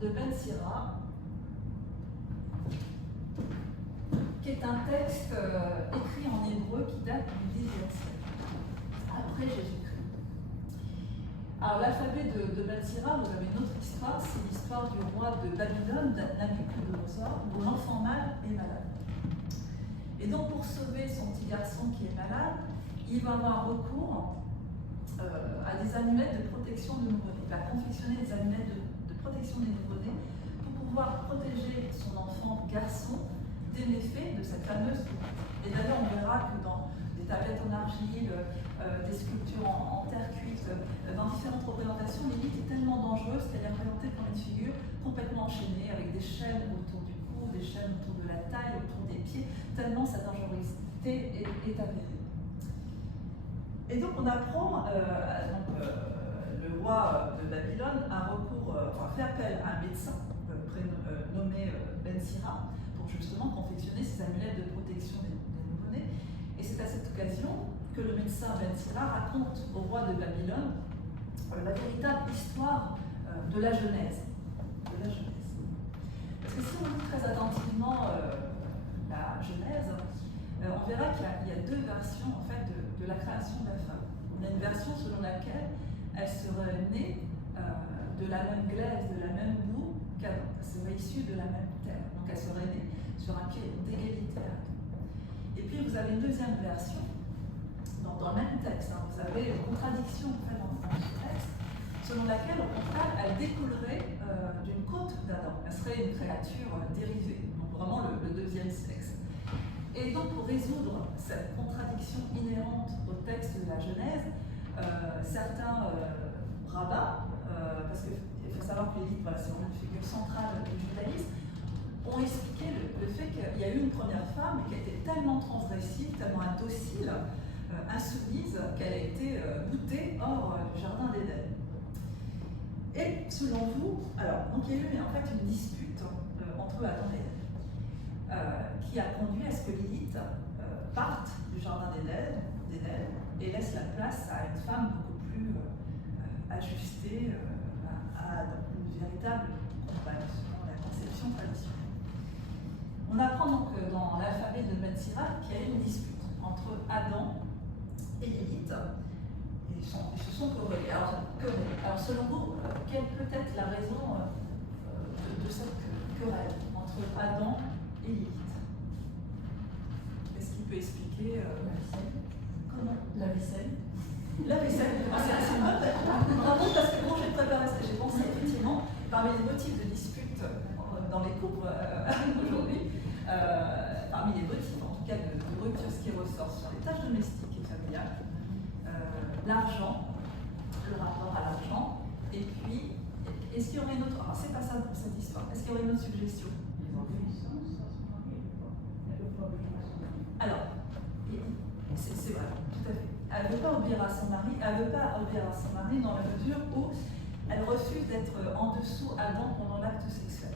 de Ben Sira, qui est un texte écrit en hébreu qui date du Xe siècle, après Jésus-Christ. Alors l'alphabet de Ben Sira, vous avez une autre histoire, c'est l'histoire du roi de Babylone, Nabuchodonosor, dont l'enfant mâle est malade. Et donc pour sauver son petit garçon qui est malade, il va avoir recours à des amulettes de protection de nouveau-nés. Il va confectionner des amulettes de protection des nouveau-nés pour pouvoir protéger son enfant garçon des méfaits de cette fameuse douleur. Et d'ailleurs, on verra que dans des tablettes en argile, des sculptures en terre cuite, dans différentes représentations, l'élite est tellement dangereuse qu'elle est représentée comme une figure complètement enchaînée, avec des chaînes autour du cou, des chaînes autour de la taille, autour des pieds, tellement sa dangerosité est avérée. Et donc on apprend, le roi de Babylone fait appel à un médecin nommé Ben Sira pour justement confectionner ces amulettes de protection des nouveau-nés. Et c'est à cette occasion que le médecin Ben Sira raconte au roi de Babylone la véritable histoire de la Genèse. Parce que si on lit très attentivement la Genèse, on verra qu'il y a deux versions en fait, de la création de la femme. On a une version selon laquelle elle serait née de la même glaise, de la même boue qu'Adam. Elle serait issue de la même terre. Donc elle serait née sur un pied d'égalité à Adam. Et puis vous avez une deuxième version, dans le même texte, hein, vous avez une contradiction en fait, dans ce texte, selon laquelle au contraire elle découlerait d'une côte d'Adam. Elle serait une créature dérivée, donc vraiment le deuxième sexe. Et donc pour résoudre cette contradiction inhérente au texte de la Genèse, certains rabbins, parce qu'il faut savoir que l'élite, c'est vraiment une figure centrale du judaïsme, ont expliqué le fait qu'il y a eu une première femme qui a été tellement transgressive, tellement indocile, insoumise, qu'elle a été boutée hors du jardin d'Éden. Et selon vous, alors, donc il y a eu en fait une dispute entre Adam et Ève, qui a conduit à ce que Lilith parte du jardin d'Éden et laisse la place à une femme beaucoup plus ajustée à Adam, une véritable compagne selon la conception traditionnelle. On apprend donc dans l'alphabet de Ben Sira qu'il y a eu une dispute entre Adam et Lilith. Ils se sont querellés. Alors selon vous, quelle peut être la raison de cette querelle entre Adam et Lilith? Est-ce qu'il peut expliquer la vaisselle? Comment? La vaisselle. La vaisselle. C'est assez bon. Bravo, parce que quand j'ai préparé ça, j'ai pensé effectivement, parmi les motifs de dispute dans les couples aujourd'hui, parmi les motifs en tout cas de rupture, ce qui ressort sur les tâches domestiques et familiales, l'argent, le rapport à l'argent, et puis, est-ce qu'il y aurait une autre... Alors, c'est pas ça pour cette histoire. Est-ce qu'il y aurait une autre suggestion? Alors, c'est vrai, tout à fait. Elle ne veut pas obéir à son mari, dans la mesure où elle refuse d'être en dessous Adam pendant l'acte sexuel.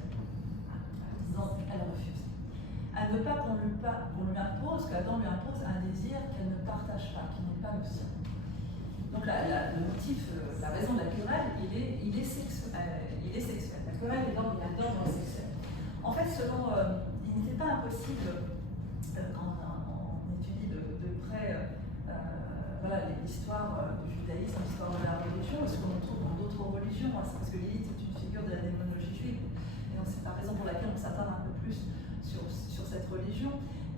Donc, elle refuse. Elle ne veut pas qu'on lui impose, qu'Adam lui impose un désir qu'elle ne partage pas, qui n'est pas le sien. Donc le motif, la raison de la querelle, il est sexuel. La querelle est d'ordre sexuel. En fait, il n'était pas impossible, quand on étudie de près l'histoire du judaïsme, l'histoire de la religion, ce qu'on trouve dans d'autres religions, c'est parce que Lilith est une figure de la démonologie juive. Et donc c'est la raison pour laquelle on s'attarde un peu plus sur cette religion.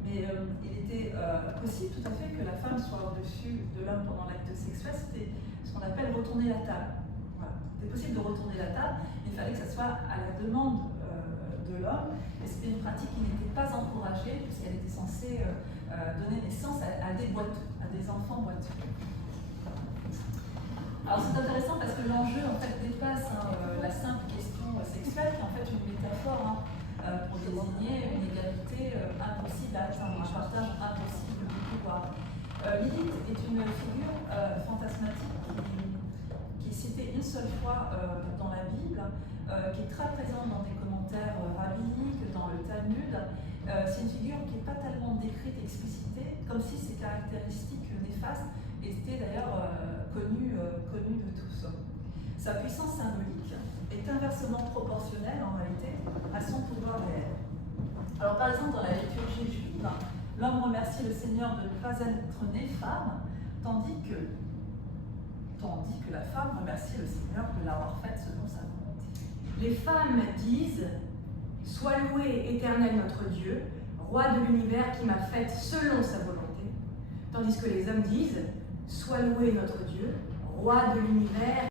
Mais il était possible tout à fait que la femme soit au-dessus de l'homme pendant l'acte sexuel. C'était ce qu'on appelle retourner la table. Voilà. C'était possible de retourner la table, mais il fallait que ça soit à la demande de l'homme. Et c'était une pratique qui n'était pas encouragée, puisqu'elle était censée donner naissance à des boiteux, à des enfants boiteux. Alors c'est intéressant parce que l'enjeu en fait dépasse la simple question sexuelle, qui est en fait une métaphore pour désigner une égalité impossible à atteindre, un partage impossible du pouvoir. Lilith est une figure fantasmatique qui est citée une seule fois dans la Bible, qui est très présente dans des commentaires rabbiniques, dans le Talmud. C'est une figure qui n'est pas tellement décrite, explicitée, comme si ses caractéristiques néfastes étaient d'ailleurs connues de tous. sa puissance symbolique est inversement proportionnelle en réalité à son pouvoir réel. Alors par exemple dans la liturgie juive, l'homme remercie le Seigneur de ne pas être né femme, tandis que la femme remercie le Seigneur de l'avoir faite selon sa volonté. Les femmes disent « Sois loué, Éternel notre Dieu, roi de l'univers qui m'a faite selon sa volonté », tandis que les hommes disent « Sois loué notre Dieu, roi de l'univers